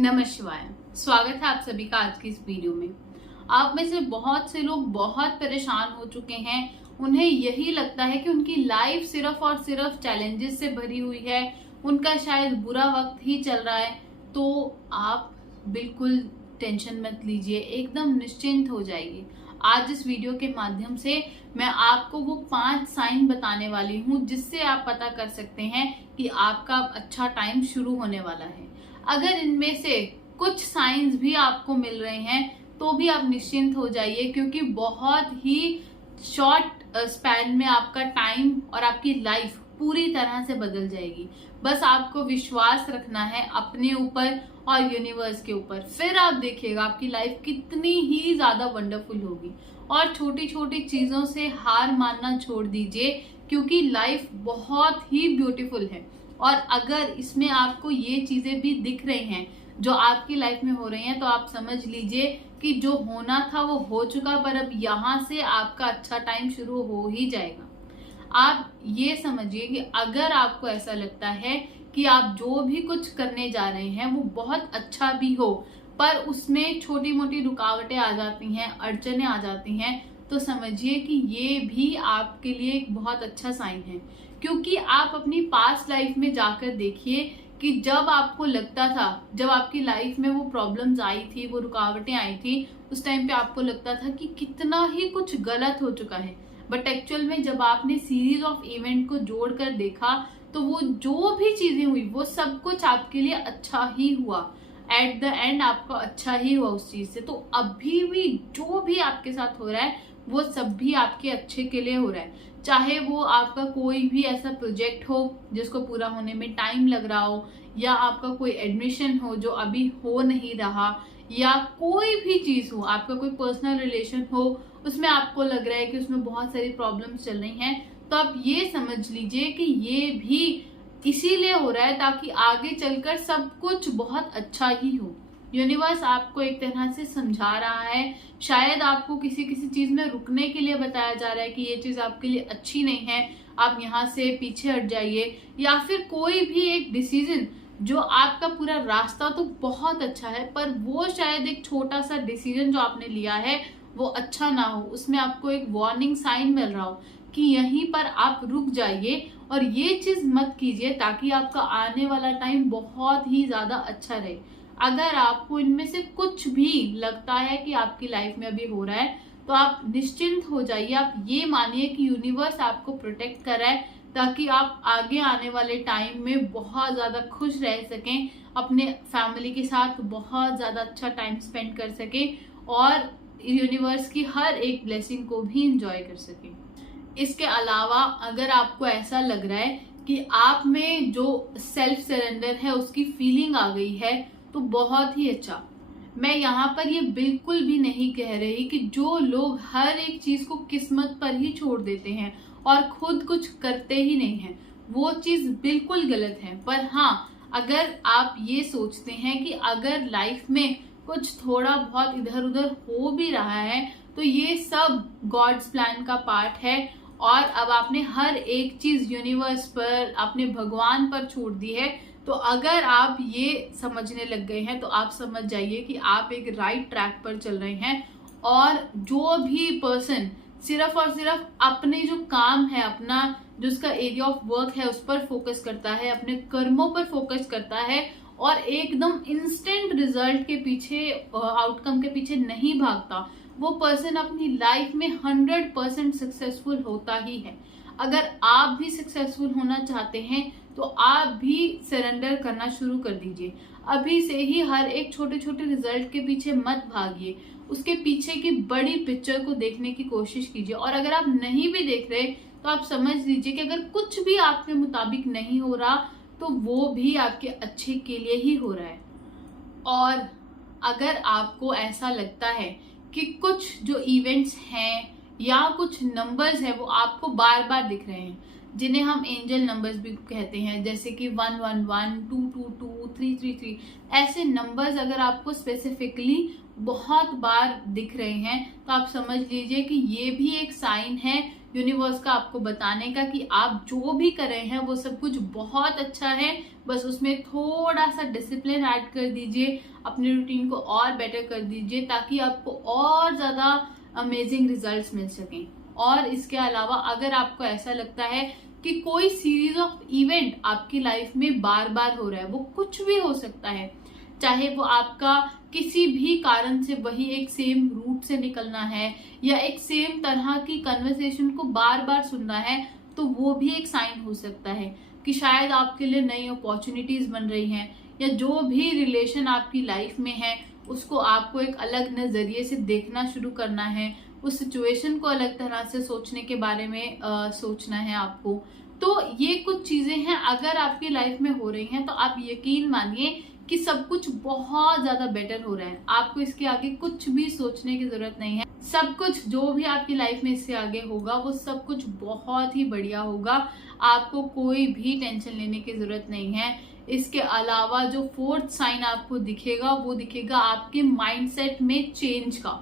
नमः शिवाय। स्वागत है आप सभी का आज की इस वीडियो में। आप में से बहुत से लोग बहुत परेशान हो चुके हैं। उन्हें यही लगता है कि उनकी लाइफ सिर्फ और सिर्फ चैलेंजेस से भरी हुई है, उनका शायद बुरा वक्त ही चल रहा है। तो आप बिल्कुल टेंशन मत लीजिए, एकदम निश्चिंत हो जाइए। आज इस वीडियो के माध्यम से मैं आपको वो 5 साइन बताने वाली हूँ जिससे आप पता कर सकते हैं कि आपका अच्छा टाइम शुरू होने वाला है। अगर इनमें से कुछ साइंस भी आपको मिल रहे हैं तो भी आप निश्चिंत हो जाइए, क्योंकि बहुत ही शॉर्ट स्पैन में आपका टाइम और आपकी लाइफ पूरी तरह से बदल जाएगी। बस आपको विश्वास रखना है अपने ऊपर और यूनिवर्स के ऊपर। फिर आप देखिएगा आपकी लाइफ कितनी ही ज्यादा वंडरफुल होगी। और छोटी छोटी चीजों से हार मानना छोड़ दीजिए, क्योंकि लाइफ बहुत ही ब्यूटीफुल है। और अगर इसमें आपको ये चीजें भी दिख रही हैं जो आपकी लाइफ में हो रही हैं, तो आप समझ लीजिए कि जो होना था वो हो चुका, पर अब यहाँ से आपका अच्छा टाइम शुरू हो ही जाएगा। आप ये समझिए कि अगर आपको ऐसा लगता है कि आप जो भी कुछ करने जा रहे हैं वो बहुत अच्छा भी हो, पर उसमें छोटी मोटी रुकावटें आ जाती हैं, अड़चने आ जाती हैं, तो समझिए कि ये भी आपके लिए एक बहुत अच्छा साइन है। क्योंकि आप अपनी पास्ट लाइफ में जाकर देखिए कि जब आपको लगता था, जब आपकी लाइफ में वो प्रॉब्लम्स आई थी, वो रुकावटें आई थी, उस टाइम पे आपको लगता था कि कितना ही कुछ गलत हो चुका है। बट एक्चुअल में जब आपने सीरीज ऑफ इवेंट को जोड़कर देखा तो वो जो भी चीजें हुई वो सब कुछ आपके लिए अच्छा ही हुआ। एट द एंड आपका अच्छा ही हुआ उस चीज से। तो अभी भी जो भी आपके साथ हो रहा है वो सब भी आपके अच्छे के लिए हो रहा है। चाहे वो आपका कोई भी ऐसा प्रोजेक्ट हो जिसको पूरा होने में टाइम लग रहा हो, या आपका कोई एडमिशन हो जो अभी हो नहीं रहा, या कोई भी चीज हो, आपका कोई पर्सनल रिलेशन हो उसमें आपको लग रहा है कि उसमें बहुत सारी प्रॉब्लम्स चल रही हैं, तो आप ये समझ लीजिए कि ये भी इसीलिए हो रहा है ताकि आगे चलकर सब कुछ बहुत अच्छा ही हो। यूनिवर्स आपको एक तरह से समझा रहा है। शायद आपको किसी किसी चीज में रुकने के लिए बताया जा रहा है कि ये चीज आपके लिए अच्छी नहीं है, आप यहाँ से पीछे हट जाइए। या फिर कोई भी एक डिसीजन जो आपका पूरा रास्ता तो बहुत अच्छा है, पर वो शायद एक छोटा सा डिसीजन जो आपने लिया है वो अच्छा ना हो, उसमें आपको एक वार्निंग साइन मिल रहा हो कि यहीं पर आप रुक जाइए और ये चीज मत कीजिए, ताकि आपका आने वाला टाइम बहुत ही ज्यादा अच्छा रहे। अगर आपको इनमें से कुछ भी लगता है कि आपकी लाइफ में अभी हो रहा है, तो आप निश्चिंत हो जाइए। आप ये मानिए कि यूनिवर्स आपको प्रोटेक्ट कर रहा है, ताकि आप आगे आने वाले टाइम में बहुत ज्यादा खुश रह सकें, अपने फैमिली के साथ बहुत ज्यादा अच्छा टाइम स्पेंड कर सकें और यूनिवर्स की हर एक ब्लेसिंग को भी एंजॉय कर सकें। इसके अलावा अगर आपको ऐसा लग रहा है कि आप में जो सेल्फ सरेंडर है उसकी फीलिंग आ गई है, तो बहुत ही अच्छा। मैं यहाँ पर ये बिल्कुल भी नहीं कह रही कि जो लोग हर एक चीज को किस्मत पर ही छोड़ देते हैं और खुद कुछ करते ही नहीं है, वो चीज बिल्कुल गलत है। पर हाँ, अगर आप ये सोचते हैं कि अगर लाइफ में कुछ थोड़ा बहुत इधर उधर हो भी रहा है तो ये सब गॉड्स प्लान का पार्ट है, और अब आपने हर एक चीज यूनिवर्स पर, अपने भगवान पर छोड़ दी है, तो अगर आप ये समझने लग गए हैं तो आप समझ जाइए कि आप एक राइट ट्रैक पर चल रहे हैं। और जो भी पर्सन सिर्फ और सिर्फ अपने जो काम है, अपना जो उसका एरिया ऑफ वर्क है उस पर फोकस करता है, अपने कर्मों पर फोकस करता है और एकदम इंस्टेंट रिजल्ट के पीछे, आउटकम के पीछे नहीं भागता, वो पर्सन अपनी लाइफ में 100% सक्सेसफुल होता ही है। अगर आप भी सक्सेसफुल होना चाहते हैं तो आप भी सरेंडर करना शुरू कर दीजिए। अभी से ही हर एक छोटे छोटे रिजल्ट के पीछे मत भागिए, उसके पीछे की बड़ी पिक्चर को देखने की कोशिश कीजिए। और अगर आप नहीं भी देख रहे तो आप समझ लीजिए कि अगर कुछ भी आपके मुताबिक नहीं हो रहा तो वो भी आपके अच्छे के लिए ही हो रहा है। और अगर आपको ऐसा लगता है कि कुछ जो इवेंट्स हैं या कुछ नंबर्स हैं वो आपको बार बार दिख रहे हैं, जिन्हें हम एंजल नंबर्स भी कहते हैं, जैसे कि 111, 222, 333, ऐसे नंबर्स अगर आपको स्पेसिफिकली बहुत बार दिख रहे हैं तो आप समझ लीजिए कि ये भी एक साइन है यूनिवर्स का आपको बताने का कि आप जो भी कर रहे हैं वो सब कुछ बहुत अच्छा है, बस उसमें थोड़ा सा डिसिप्लिन ऐड कर दीजिए, अपने रूटीन को और बेटर कर दीजिए ताकि आपको और ज़्यादा अमेजिंग रिजल्ट्स मिल सकें। और इसके अलावा अगर आपको ऐसा लगता है कि कोई सीरीज ऑफ इवेंट आपकी लाइफ में बार बार हो रहा है, वो कुछ भी हो सकता है, चाहे वो आपका किसी भी कारण से वही एक सेम रूट से निकलना है या एक सेम तरह की कन्वर्सेशन को बार बार सुनना है, तो वो भी एक साइन हो सकता है कि शायद आपके लिए नई अपॉर्चुनिटीज बन रही हैं, या जो भी रिलेशन आपकी लाइफ में है उसको आपको एक अलग नजरिए से देखना शुरू करना है, उस सिचुएशन को अलग तरह से सोचने के बारे में सोचना है आपको। तो ये कुछ चीजें हैं, अगर आपकी लाइफ में हो रही हैं तो आप यकीन मानिए कि सब कुछ बहुत ज्यादा बेटर हो रहा है। आपको इसके आगे कुछ भी सोचने की जरूरत नहीं है। सब कुछ जो भी आपकी लाइफ में इससे आगे होगा वो सब कुछ बहुत ही बढ़िया होगा। आपको कोई भी टेंशन लेने की जरूरत नहीं है। इसके अलावा जो फोर्थ साइन आपको दिखेगा वो दिखेगा आपके माइंडसेट में चेंज का।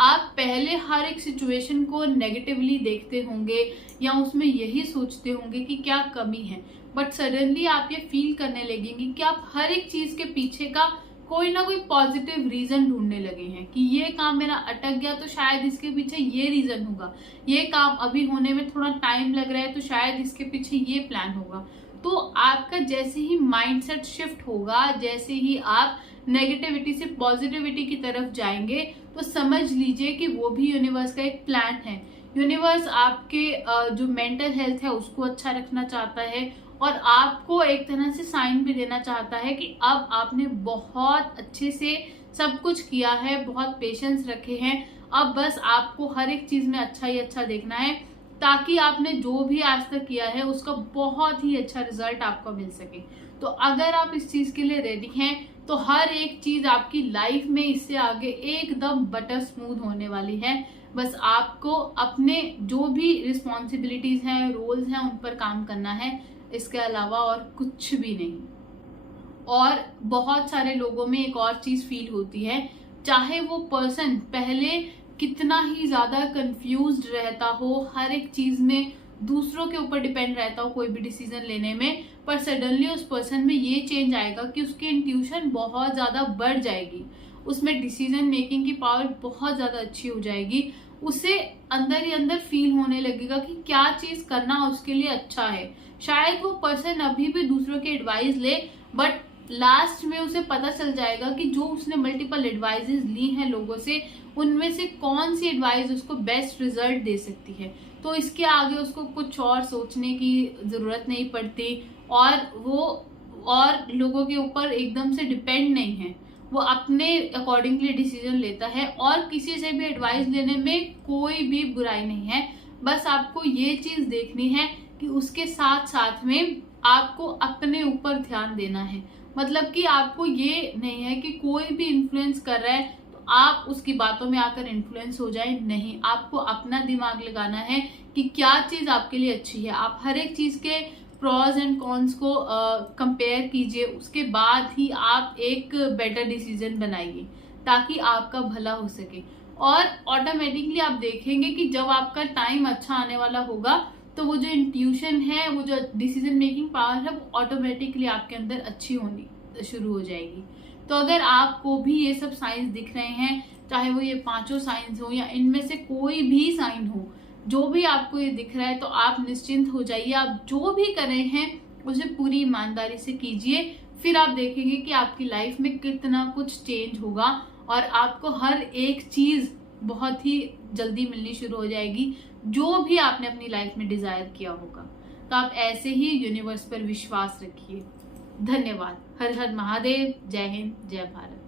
आप पहले हर एक सिचुएशन को नेगेटिवली देखते होंगे या उसमें यही सोचते होंगे कि क्या कमी है, बट सडनली आप ये फील करने लगेंगे कि आप हर एक चीज के पीछे का कोई ना कोई पॉजिटिव रीजन ढूंढने लगे हैं कि ये काम मेरा अटक गया तो शायद इसके पीछे ये रीजन होगा, ये काम अभी होने में थोड़ा टाइम लग रहा है तो शायद इसके पीछे ये प्लान होगा। तो आपका जैसे ही माइंडसेट शिफ्ट होगा, जैसे ही आप नेगेटिविटी से पॉजिटिविटी की तरफ जाएंगे, तो समझ लीजिए कि वो भी यूनिवर्स का एक प्लान है। यूनिवर्स आपके जो मेंटल हेल्थ है उसको अच्छा रखना चाहता है और आपको एक तरह से साइन भी देना चाहता है कि अब आपने बहुत अच्छे से सब कुछ किया है, बहुत पेशेंस रखे हैं, अब बस आपको हर एक चीज में अच्छा ही अच्छा देखना है ताकि आपने जो भी आज तक किया है उसका बहुत ही अच्छा रिजल्ट आपको मिल सके। तो अगर आप इस चीज के लिए रेडी हैं तो हर एक चीज आपकी लाइफ में इससे आगे एकदम बटर स्मूथ होने वाली है। बस आपको अपने जो भी रिस्पॉन्सिबिलिटीज हैं, रोल्स हैं, उन पर काम करना है, इसके अलावा और कुछ भी नहीं। और बहुत सारे लोगों में एक और चीज फील होती है, चाहे वो पर्सन पहले कितना ही ज्यादा कंफ्यूज्ड रहता हो, हर एक चीज में दूसरों के ऊपर डिपेंड रहता हो कोई भी डिसीजन लेने में, पर सडनली उस पर्सन में ये चेंज आएगा कि उसकी इंट्यूशन बहुत ज्यादा बढ़ जाएगी, उसमें डिसीजन मेकिंग की पावर बहुत ज्यादा अच्छी हो जाएगी। उसे अंदर ही अंदर फील होने लगेगा कि क्या चीज करना उसके लिए अच्छा है। शायद वो पर्सन अभी भी दूसरों की एडवाइस ले, बट लास्ट में उसे पता चल जाएगा कि जो उसने मल्टीपल एडवाइजेस ली हैं लोगों से, उनमें से कौन सी एडवाइस उसको बेस्ट रिजल्ट दे सकती है। तो इसके आगे उसको कुछ और सोचने की जरूरत नहीं पड़ती और वो और लोगों के ऊपर एकदम से डिपेंड नहीं है, वो अपने अकॉर्डिंगली डिसीजन लेता है और किसी से भी एडवाइस लेने में कोई भी बुराई नहीं है। बस आपको ये चीज देखनी है कि उसके साथ साथ में आपको अपने ऊपर ध्यान देना है। मतलब कि आपको ये नहीं है कि कोई भी इन्फ्लुएंस कर रहा है तो आप उसकी बातों में आकर इन्फ्लुएंस हो जाए, नहीं, आपको अपना दिमाग लगाना है कि क्या चीज आपके लिए अच्छी है। आप हर एक चीज के प्रॉज एंड कॉन्स को कंपेयर कीजिए, उसके बाद ही आप एक बेटर डिसीजन बनाइए ताकि आपका भला हो सके। और ऑटोमेटिकली आप देखेंगे कि जब आपका टाइम अच्छा आने वाला होगा तो वो जो इंट्यूशन है, वो जो डिसीजन मेकिंग पावर है, वो ऑटोमेटिकली आपके अंदर अच्छी होनी शुरू हो जाएगी। तो अगर आपको भी ये सब साइंस दिख रहे हैं, चाहे वो ये पांचों साइंस हो या इनमें से कोई भी साइन हो, जो भी आपको ये दिख रहा है, तो आप निश्चिंत हो जाइए। आप जो भी कर रहे हैं उसे पूरी ईमानदारी से कीजिए, फिर आप देखेंगे कि आपकी लाइफ में कितना कुछ चेंज होगा और आपको हर एक चीज बहुत ही जल्दी मिलनी शुरू हो जाएगी जो भी आपने अपनी लाइफ में डिजायर किया होगा। तो आप ऐसे ही यूनिवर्स पर विश्वास रखिए। धन्यवाद। हर हर महादेव। जय हिंद, जय भारत।